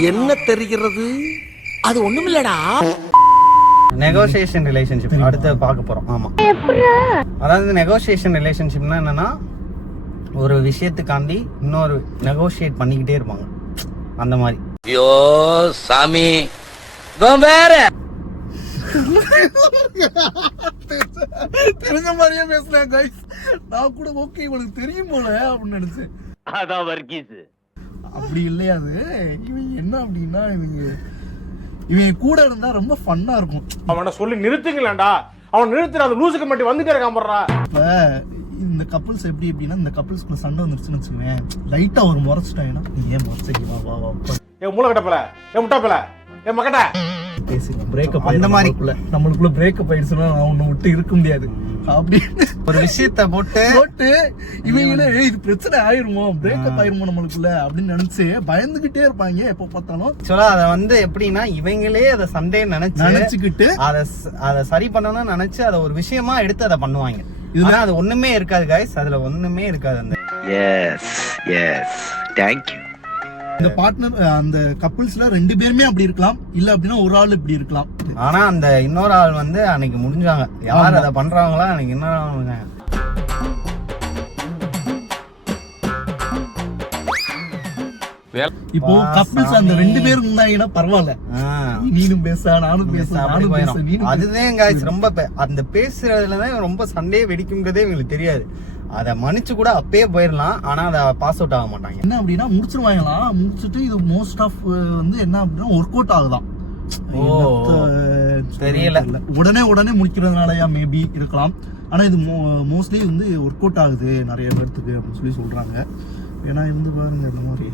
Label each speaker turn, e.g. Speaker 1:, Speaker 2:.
Speaker 1: என்ன தெரிகிறது? அது ஒண்ணுமில்லடா.
Speaker 2: நெகோசியேஷன் ரிலேஷன்ஷிப் அடுத்து பார்க்க போறோம். ஆமா. அதாவது நெகோசியேஷன் ரிலேஷன்ஷிப்னா என்னன்னா ஒரு விஷயத்துக்காண்டி இன்னொரு நெகோஷியேட் பண்ணிக்கிட்டே இருப்பாங்க. அந்த மாதிரி.
Speaker 1: ஐயோ சாமி. வேற.
Speaker 3: தெரிஞ்ச மாதிரியே பேசுனேன் கைஸ் நான் கூட ஓகே இவனுக்கு தெரியும் போல அப்படின்னு நினைச்சேன்.
Speaker 4: அதான் வர்க்கீஸ்.
Speaker 3: அப்படி இல்லையா அது இவன் என்ன அப்படின்னா இவங்க இவன் கூட இருந்தா ரொம்ப ஃபன்னா இருக்கும்.
Speaker 5: அவனை சொல்லி நிறுத்துங்களேன்டா. அவன் நிறுத்துற அந்த லூசுக்கு மட்டும் வந்துட்டே இருக்கான்
Speaker 3: இந்த கப்புள்ஸ் எப்படி எப்படின்னா இந்த கப்புள்ஸ்க்குள்ள சண்டை வந்துருச்சுன்னு வச்சுக்கோங்க லைட்டா ஒரு முறைச்சிட்டாங்கன்னா நீ ஏன் முறைச்சிக்க வா வா.
Speaker 5: என் மூளை கட்டப்பல என் முட்டாப்பல என் மக்கட்ட
Speaker 3: பேசி பிரேக்கப்
Speaker 2: அந்த
Speaker 3: அந்த
Speaker 2: மாதிரி.
Speaker 3: மாதிரி நம்மளுக்குள்ள பிரேக்கப் ஆயிடுச்சுன்னா நான் உன்னை விட்டு இருக்க முடியாது. அப்படின்னு
Speaker 2: ஒரு விஷயத்த போட்டு
Speaker 3: போட்டு இவங்களே "ஏய், இது பிரச்சனை ஆயிருமோ? பிரேக்கப் ஆயிருமோ நம்மளுக்குள்ள? அப்படின்னு நினைச்சு பயந்துகிட்டே இருப்பாங்க எப்ப பார்த்தாலும்.
Speaker 2: ஆக்சுவலா அத வந்து எப்படின்னா இவங்களே அதை சண்டே நினைச்சு
Speaker 3: நினைச்சுக்கிட்டு
Speaker 2: அதை அதை சரி பண்ணணும்னு நினைச்சு அதை ஒரு விஷயமா எடுத்து அதை பண்ணுவாங்க. இதுல அது ஒண்ணுமே இருக்காது guys. அதுல ஒண்ணுமே இருக்காது அந்த
Speaker 1: எஸ் எஸ் தேங்க்யூ
Speaker 3: இந்த பார்ட்னர் அந்த கப்புள்ஸ்ல ரெண்டு பேருமே அப்படி இருக்கலாம். இல்ல அப்படின்னா ஒரு ஆள் இப்படி இருக்கலாம்.
Speaker 2: ஆனா அந்த இன்னொரு ஆள் வந்து அன்னைக்கு முடிஞ்சாங்க யார் அதை பண்றாங்களோ அன்னைக்கு இன்னொரு ஆள்
Speaker 3: இப்போ கப்புள்ஸ் அந்த ரெண்டு பேரும் இருந்தாங்கன்னா பரவாயில்ல. நீனும் பேச நானும் பேச நானும் பேச.
Speaker 2: அதுதான் ரொம்ப அந்த பேசுறதுலதான் ரொம்ப சண்டையே வெடிக்குங்கிறதே இவங்களுக்கு தெரியாது. அதை மன்னிச்சு கூட அப்பயே போயிடலாம் ஆனா அதை பாஸ் அவுட் ஆக மாட்டாங்க.
Speaker 3: என்ன அப்படின்னா முடிச்சிருவாங்களாம் முடிச்சிட்டு இது மோஸ்ட் ஆஃப் வந்து என்ன அப்படின்னா ஒர்க் அவுட் ஆகுதான்.
Speaker 2: ஓ, தெரியல.
Speaker 3: உடனே உடனே முடிக்கிறதுனாலயா மேபி இருக்கலாம். ஆனா இது மோஸ்ட்லி வந்து ஒர்க் அவுட் ஆகுது நிறைய பேர்த்துக்கு அப்படின்னு சொல்லி சொல்றாங்க. ஏன்னா இருந்து பாருங்க இந்த மாதிரி.